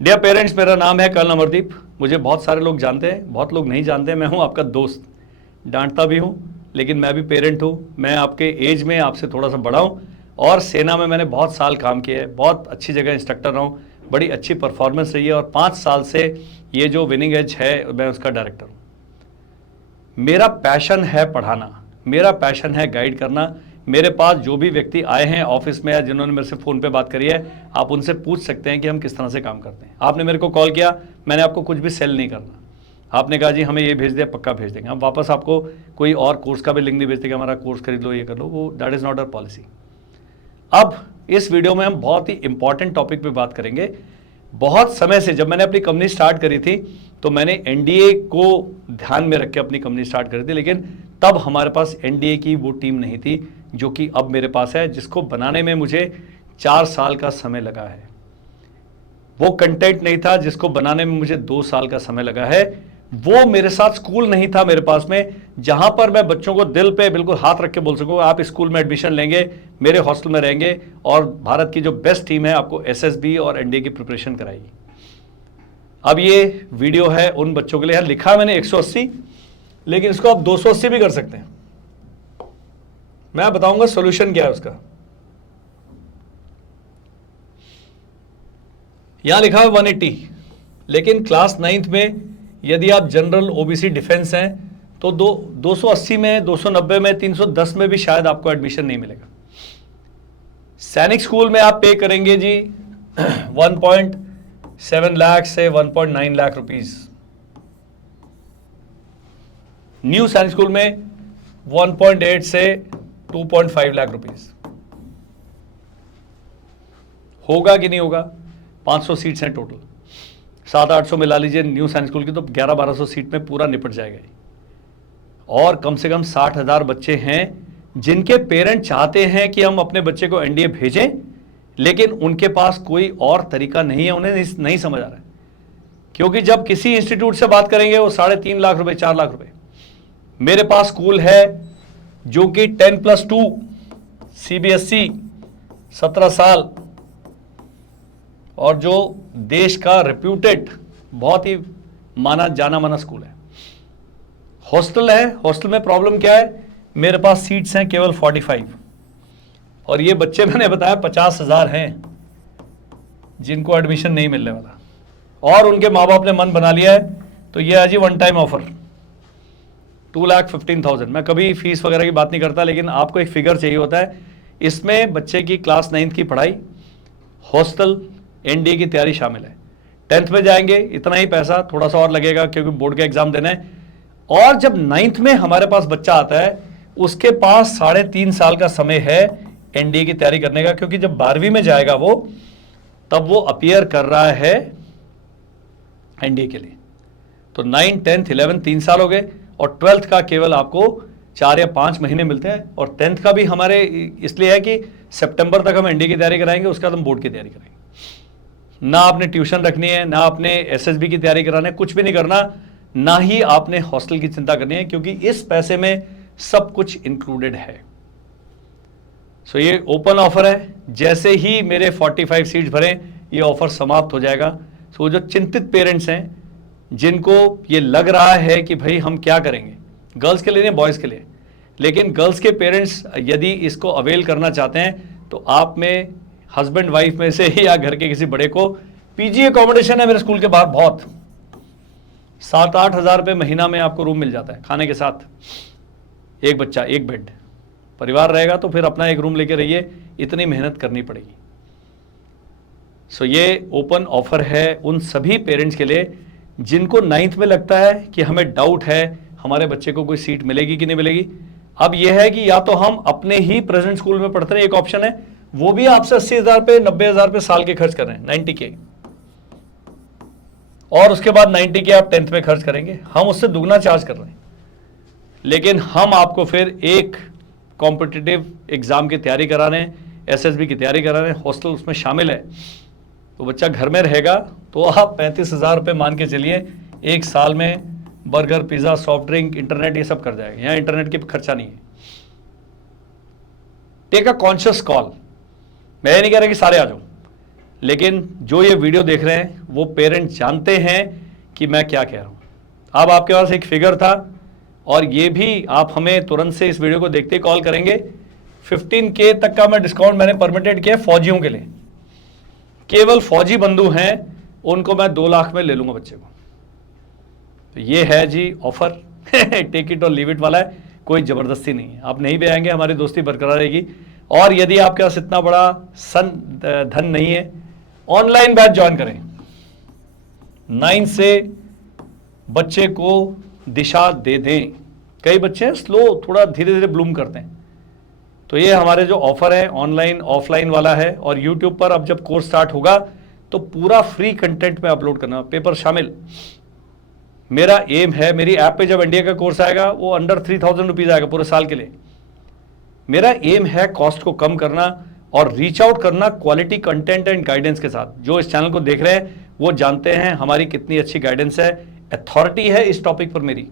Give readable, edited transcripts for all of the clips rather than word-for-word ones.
Dear parents, मेरा नाम है कर्नल अमरदीप। मुझे बहुत सारे लोग जानते हैं, बहुत लोग नहीं जानते। मैं हूं आपका दोस्त, डांटता भी हूं, लेकिन मैं भी पेरेंट हूं। मैं आपके एज में आपसे थोड़ा सा बड़ा हूं और सेना में मैंने बहुत साल काम किया है, बहुत अच्छी जगह इंस्ट्रक्टर रहा हूं, बड़ी अच्छी परफॉर्मेंस रही है और 5 साल से ये जो विनिंग एज है मैं उसका डायरेक्टर हूँ। मेरा पैशन है पढ़ाना, मेरा पैशन है गाइड करना। मेरे पास जो भी व्यक्ति आए हैं ऑफिस में या जिन्होंने मेरे से फ़ोन पे बात करी है, आप उनसे पूछ सकते हैं कि हम किस तरह से काम करते हैं। आपने मेरे को कॉल किया, मैंने आपको कुछ भी सेल नहीं करना। आपने कहा जी हमें ये भेज दिया, पक्का भेज देंगे। हम वापस आपको कोई और कोर्स का भी लिंक नहीं भेजते कि हमारा कोर्स खरीद लो, ये कर लो, वो that is not our policy. अब इस वीडियो में हम बहुत ही इंपॉर्टेंट टॉपिक पे बात करेंगे। बहुत समय से जब मैंने अपनी कंपनी स्टार्ट करी थी तो मैंने एनडीए को ध्यान में रख के अपनी कंपनी स्टार्ट करी थी, लेकिन तब हमारे पास एनडीए की वो टीम नहीं थी जो कि अब मेरे पास है, जिसको बनाने में मुझे 4 साल का समय लगा है। वो कंटेंट नहीं था जिसको बनाने में मुझे 2 साल का समय लगा है। वो मेरे साथ स्कूल नहीं था मेरे पास में, जहां पर मैं बच्चों को दिल पे बिल्कुल हाथ रख के बोल सकूं आप स्कूल में एडमिशन लेंगे, मेरे हॉस्टल में रहेंगे और भारत की जो बेस्ट टीम है आपको एसएसबी और एनडीए की प्रिपरेशन कराएगी। अब ये वीडियो है उन बच्चों के लिए। लिखा मैंने 180, लेकिन इसको आप 280 भी कर सकते हैं। मैं बताऊंगा सॉल्यूशन क्या है उसका। यहां लिखा है 180, लेकिन क्लास 9th में यदि आप जनरल ओबीसी डिफेंस हैं तो 280 में, 290 में, 310 में भी शायद आपको एडमिशन नहीं मिलेगा। सैनिक स्कूल में आप पे करेंगे जी 1.7 लाख से 1.9 लाख रुपीस। न्यू सैनिक स्कूल में 1.8 से 2.5 लाख रुपीस। होगा कि नहीं होगा? 500 सीट्स हैं टोटल, 700-800 मिला लीजिए न्यू साइंस स्कूल की, तो 1100-1200 सीट में पूरा निपट जाएगा। और कम से कम 60,000 बच्चे हैं जिनके पेरेंट चाहते हैं कि हम अपने बच्चे को एनडीए भेजें, लेकिन उनके पास कोई और तरीका नहीं है, उन्हें नहीं समझ आ रहा है। क्योंकि जब किसी इंस्टीट्यूट से बात करेंगे वो 3.5 लाख रुपए, 4 लाख रुपए। मेरे पास स्कूल है जो कि 10+2 सीबीएसई 17 साल और जो देश का रेप्यूटेड बहुत ही माना जाना माना स्कूल है। हॉस्टल है, हॉस्टल में प्रॉब्लम क्या है? मेरे पास सीट्स हैं केवल 45 और ये बच्चे मैंने बताया 50,000 हैं जिनको एडमिशन नहीं मिलने वाला और उनके माँ बाप ने मन बना लिया है। तो ये है जी वन टाइम ऑफर 2,15,000। मैं कभी फीस वगैरह की बात नहीं करता, लेकिन आपको एक फिगर चाहिए होता है। इसमें बच्चे की क्लास 9th की पढ़ाई, हॉस्टल, एनडीए की तैयारी शामिल है। 10th में जाएंगे इतना ही पैसा, थोड़ा सा और लगेगा क्योंकि बोर्ड का एग्जाम देना है। और जब 9th में हमारे पास बच्चा आता है उसके पास 3.5 साल का समय है एनडीए की तैयारी करने का, क्योंकि जब 12वीं में जाएगा वो, तब वो अपीयर कर रहा है एनडीए के लिए। तो 9, 10th, 11 3 साल हो गए और 12th का केवल आपको 4 या 5 महीने मिलते हैं। और 10th का भी हमारे इसलिए है कि सितंबर तक हम एनडीए की तैयारी कराएंगे, उसके बाद हम बोर्ड की तैयारी करेंगे। ना आपने ट्यूशन रखनी है, ना आपने एसएसबी की तैयारी कराना है, कुछ भी नहीं करना, ना ही आपने हॉस्टल की चिंता करनी है, क्योंकि इस पैसे में सब कुछ इंक्लूडेड है। सो ये ओपन ऑफर है। जैसे ही मेरे 45 सीट्स भरें ये ऑफर समाप्त हो जाएगा। सो जो चिंतित पेरेंट्स हैं जिनको ये लग रहा है कि भाई हम क्या करेंगे, गर्ल्स के लिए नहीं बॉयज़ के लिए, लेकिन गर्ल्स के पेरेंट्स यदि इसको अवेल करना चाहते हैं तो आप में हस्बैंड वाइफ में से या घर के किसी बड़े को पीजी अकोमोडेशन है मेरे स्कूल के बाहर, बहुत 7-8 हज़ार रुपये महीना में आपको रूम मिल जाता है खाने के साथ। एक बच्चा एक बेड, परिवार रहेगा तो फिर अपना एक रूम लेके रहिए, इतनी मेहनत करनी पड़ेगी। सो ये ओपन ऑफर है उन सभी पेरेंट्स के लिए जिनको 9th में लगता है कि हमें डाउट है हमारे बच्चे को कोई सीट मिलेगी कि नहीं मिलेगी। अब यह है कि या तो हम अपने ही प्रेजेंट स्कूल में पढ़ते हैं, एक ऑप्शन है, वो भी आपसे 80,000 पे 90,000 पे साल के खर्च कर रहे हैं, 90 के, और उसके बाद 90 के आप 10th में खर्च करेंगे। हम उससे दुगना चार्ज कर रहे हैं, लेकिन हम आपको फिर एक कॉम्पिटिटिव एग्जाम की तैयारी करा रहे हैं, एसएसबी की तैयारी करा रहे हैं, हॉस्टल उसमें शामिल है। तो बच्चा घर में रहेगा तो आप 35,000 रुपये मान के चलिए, एक साल में burger, pizza, soft drink, internet, ये सब कर जाएगा। यहाँ इंटरनेट की खर्चा नहीं है। Take a conscious call. मैं ये नहीं कह रहा कि सारे आ जाओ, लेकिन जो ये वीडियो देख रहे हैं वो पेरेंट्स जानते हैं कि मैं क्या कह रहा हूँ। अब आपके पास एक फिगर था और ये भी आप हमें तुरंत से इस वीडियो को देखते ही कॉल करेंगे। 15K तक का मैं डिस्काउंट मैंने परमिटेड किया फौजियों के लिए। केवल फौजी बंधु हैं उनको मैं 2 लाख में ले लूंगा बच्चे को। तो ये है जी ऑफर टेक इट और लीव इट वाला है, कोई जबरदस्ती नहीं है। आप नहीं भी आएंगे हमारी दोस्ती बरकरार रहेगी। और यदि आपके पास इतना बड़ा धन नहीं है, ऑनलाइन बैच ज्वाइन करें। 9 से बच्चे को दिशा दे दें। कई बच्चे स्लो थोड़ा धीरे धीरे ब्लूम करते हैं। तो ये हमारे जो ऑफर है ऑनलाइन ऑफलाइन वाला है। और यूट्यूब पर अब जब कोर्स स्टार्ट होगा तो पूरा फ्री कंटेंट में अपलोड करना, पेपर शामिल। मेरा एम है, मेरी ऐप पे जब इंडिया का कोर्स आएगा वो अंडर 3000 रुपीज आएगा पूरे साल के लिए। मेरा एम है कॉस्ट को कम करना और रीच आउट करना क्वालिटी कंटेंट एंड गाइडेंस के साथ। जो इस चैनल को देख रहे हैं वो जानते हैं हमारी कितनी अच्छी गाइडेंस है, अथॉरिटी है इस टॉपिक पर मेरी।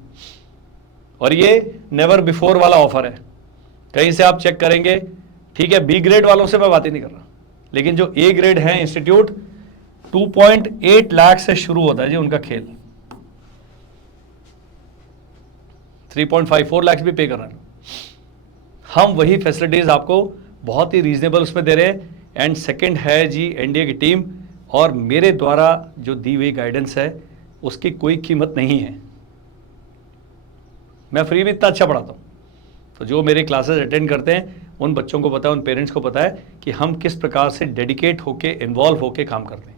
और ये नेवर बिफोर वाला ऑफर है, कहीं से आप चेक करेंगे। ठीक है, बी ग्रेड वालों से मैं बात ही नहीं कर रहा, लेकिन जो ए ग्रेड है इंस्टीट्यूट 2.8 लाख से शुरू होता है जी उनका खेल। 3.54 लाख भी पे कर रहे हैं। हम वही फैसिलिटीज आपको बहुत ही रीजनेबल उसमें दे रहे हैं। एंड सेकंड है जी एनडीए की टीम और मेरे द्वारा जो दी हुई गाइडेंस है उसकी कोई कीमत नहीं है। मैं फ्री में इतना अच्छा पढ़ाता हूँ, तो जो मेरे क्लासेस अटेंड करते हैं उन बच्चों को पता है, उन पेरेंट्स को पता है कि हम किस प्रकार से डेडिकेट होके इन्वॉल्व होके काम करते हैं।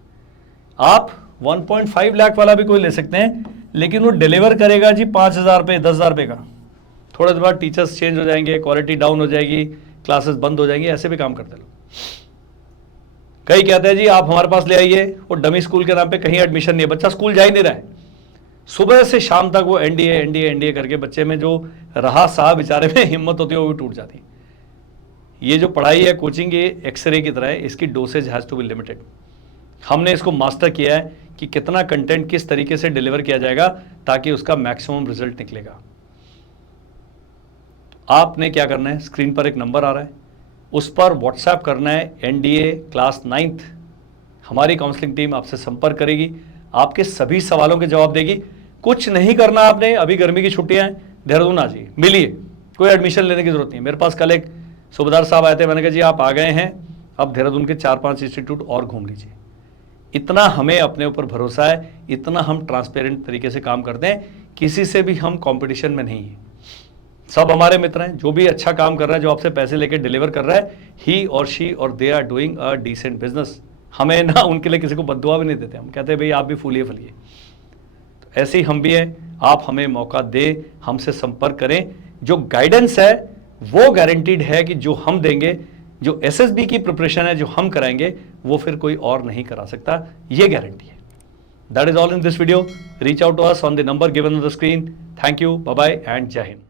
आप 1.5 लाख वाला भी कोई ले सकते हैं, लेकिन वो डिलीवर करेगा जी 5,000 पे 10,000 पे का। थोड़े देर बाद टीचर्स चेंज हो जाएंगे, क्वालिटी डाउन हो जाएगी, क्लासेस बंद हो जाएंगी, ऐसे भी काम करते लोग। कई कहते हैं जी आप हमारे पास ले आइए, वो डमी स्कूल के नाम पे कहीं एडमिशन नहीं है, बच्चा स्कूल जा ही नहीं रहा है। सुबह से शाम तक वो एनडीए एनडीए एनडीए करके बच्चे में जो रहा साह बेचारे में हिम्मत होती है वो भी टूट जाती है। ये जो पढ़ाई है कोचिंग, ये एक्सरे की तरह है, इसकी dosage has to be limited. हमने इसको मास्टर किया है कि कितना कंटेंट किस तरीके से डिलीवर किया जाएगा ताकि उसका मैक्सिमम रिजल्ट निकलेगा। आपने क्या करना है, स्क्रीन पर एक नंबर आ रहा है, उस पर व्हाट्सएप करना है एनडीए क्लास 9th। हमारी काउंसलिंग टीम आपसे संपर्क करेगी, आपके सभी सवालों के जवाब देगी। कुछ नहीं करना आपने, अभी गर्मी की छुट्टियां हैं, देहरादून आ जाइए, मिलिए, कोई एडमिशन लेने की जरूरत नहीं। मेरे पास कल एक सूबेदार साहब आए थे, मैंने कहा जी आप आ गए हैं, अब देहरादून के 4-5 इंस्टीट्यूट और घूम लीजिए। इतना हमें अपने ऊपर भरोसा है, इतना हम ट्रांसपेरेंट तरीके से काम करते हैं, किसी से भी हम कंपटीशन में नहीं है। सब हमारे मित्र हैं, जो भी अच्छा काम कर रहा है, जो आपसे पैसे लेके डिलीवर कर रहा है, ही और शी और they are doing a decent business. हमें ना उनके लिए किसी को बद्दुआ भी नहीं देते, हम कहते हैं भाई आप भी फूलिए फलिए। तो ऐसे ही हम भी हैं, आप हमें मौका दे, हमसे संपर्क करें। जो गाइडेंस है वो गारंटीड है कि जो हम देंगे, जो एसएसबी की प्रिपरेशन है जो हम कराएंगे, वो फिर कोई और नहीं करा सकता, ये गारंटी है। That is all in this video. Reach out to us on the number given on the screen. Thank you, bye bye and Jai Hind.